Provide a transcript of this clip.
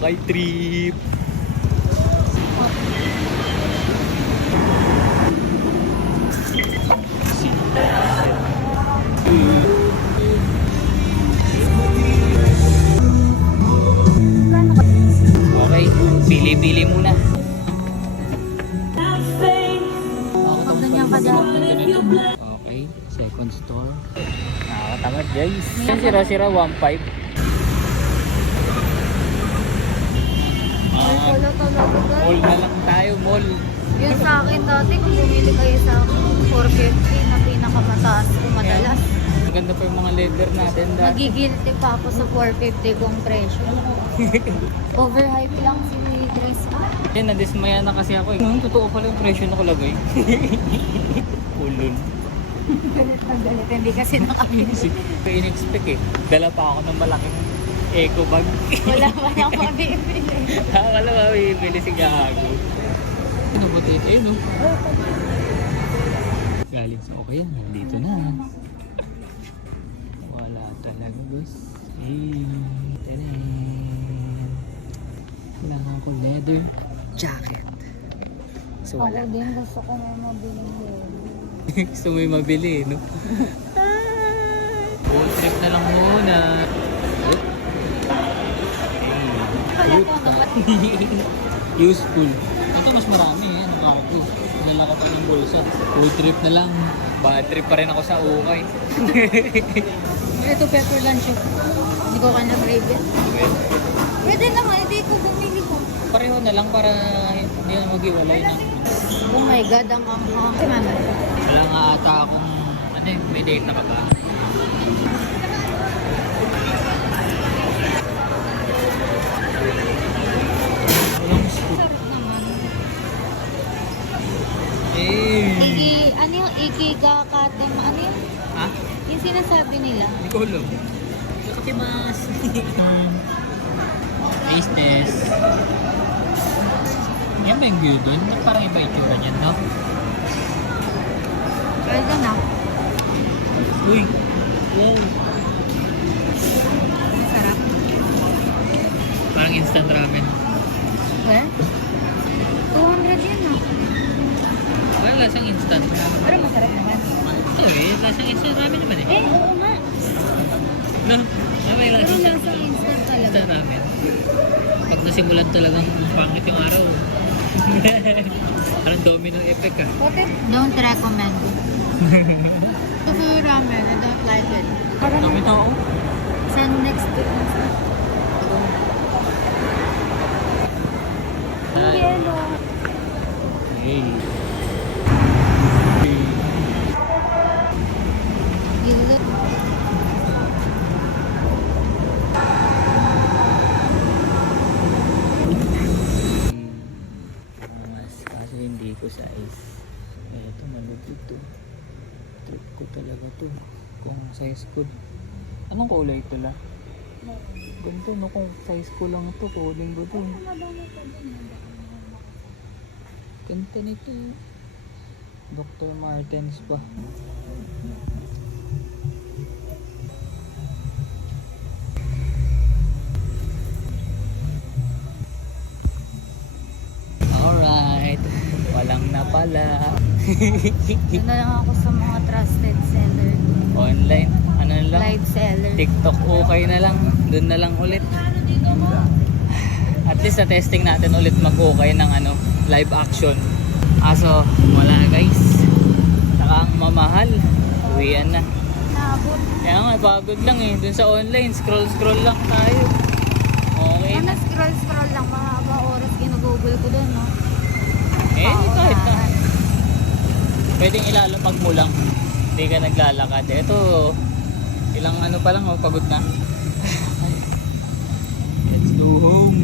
Okay, trip. Okay, pili-pili muna. Huwag ganyan kadami. Okay, second store. Nakakatamad guys. Sira-sira 1.5. Wala talaga guys. Mall na lang tayo, mall. Yun sa akin dati, kung bumili kayo sa 450 na pinakamataas ko madalas. Ang ganda pa yung mga leather natin dati. Nagigilty pa ako sa 450 kong presyo. Overhype lang si dress ko. Yan, nadismaya na kasi ako eh. Totoo pala yung presyo na kulagay. Ulol. Galit na galit. Hindi kasi nakabili. In-expect eh. Dala pa ako ng malaking eco bag. Wala man ako mabibili. Wala ba bibili si Gago? Ano ba ito yun? Galing sa okay yan. Nandito na. Wala talaga boss. Kailangan ko leather jacket. So wala. Ako din gusto ko may mabiling leather. Gusto mo yung mabili, no? Road trip na lang muna. Wala ko naman. Useful. Ito mas marami eh. Nakako. Nila ko pa ng bulsa. Road trip na lang. Bad trip pa rin ako sa ukay. Ito pepper lunch yun. Hindi ko kanya gravy. Pwede naman, hindi ko bumili ko. Pareho na lang para hindi na mag-iwalay na. Oh my God, ang anghang. Si mama. Wala nga ata akong... Ano eh, may date na ka ba? Walang scoop. Sarap naman. Eh! Ano yung ikigakatem? Ano yun? Ha? Yung sinasabi nila. Hindi ko alam. Kakakimas. Business. Yan ba yung view dun? Parang iba yung tsura niyan, no? Pwede na. Uy! Wow! Sarap. Parang instant ramen. Well, 200 yun ah. Parang lasang instant ramen. Pero masarap naman. Ito eh, lasang instant ramen naman eh. Oo nga. No? May Pero lasang lasang instant talaga. instant ramen. Pag nasimulan talagang pangit yung araw. Parang domino effect ah. Don't recommend. Kasi ramen, I don't like it. Parang Dami tao. sa next week na sa... Ang yellow. Hey. You look... Kaso hindi ko size. Ito malupit to. Trip ko talaga to. Kung size ko. Anong kulay ito la? Ganito no, kung size ko lang to, kuling ko to. Ganda nito. Dr. Martens pa. Alright. Walang na pala. Doon na lang ako sa mga trusted seller. Online. Ano na lang? Live seller. TikTok okay na lang. Doon na lang ulit. At least sa testing natin ulit mag-okay ng ano, live action. Aso, wala guys. Saka ang mamahal. Uwian na. Naabot. Kaya nga, pagod lang eh. Doon sa online, scroll lang tayo. Okay Ano, na. scroll lang. Mahaba oras ginugugol ko doon, no? Eh, kahit na. Pwedeng ilalapag mo lang. Hindi ka naglalakad. Ito, ilang ano pa lang, oh, pagod na. Let's go home.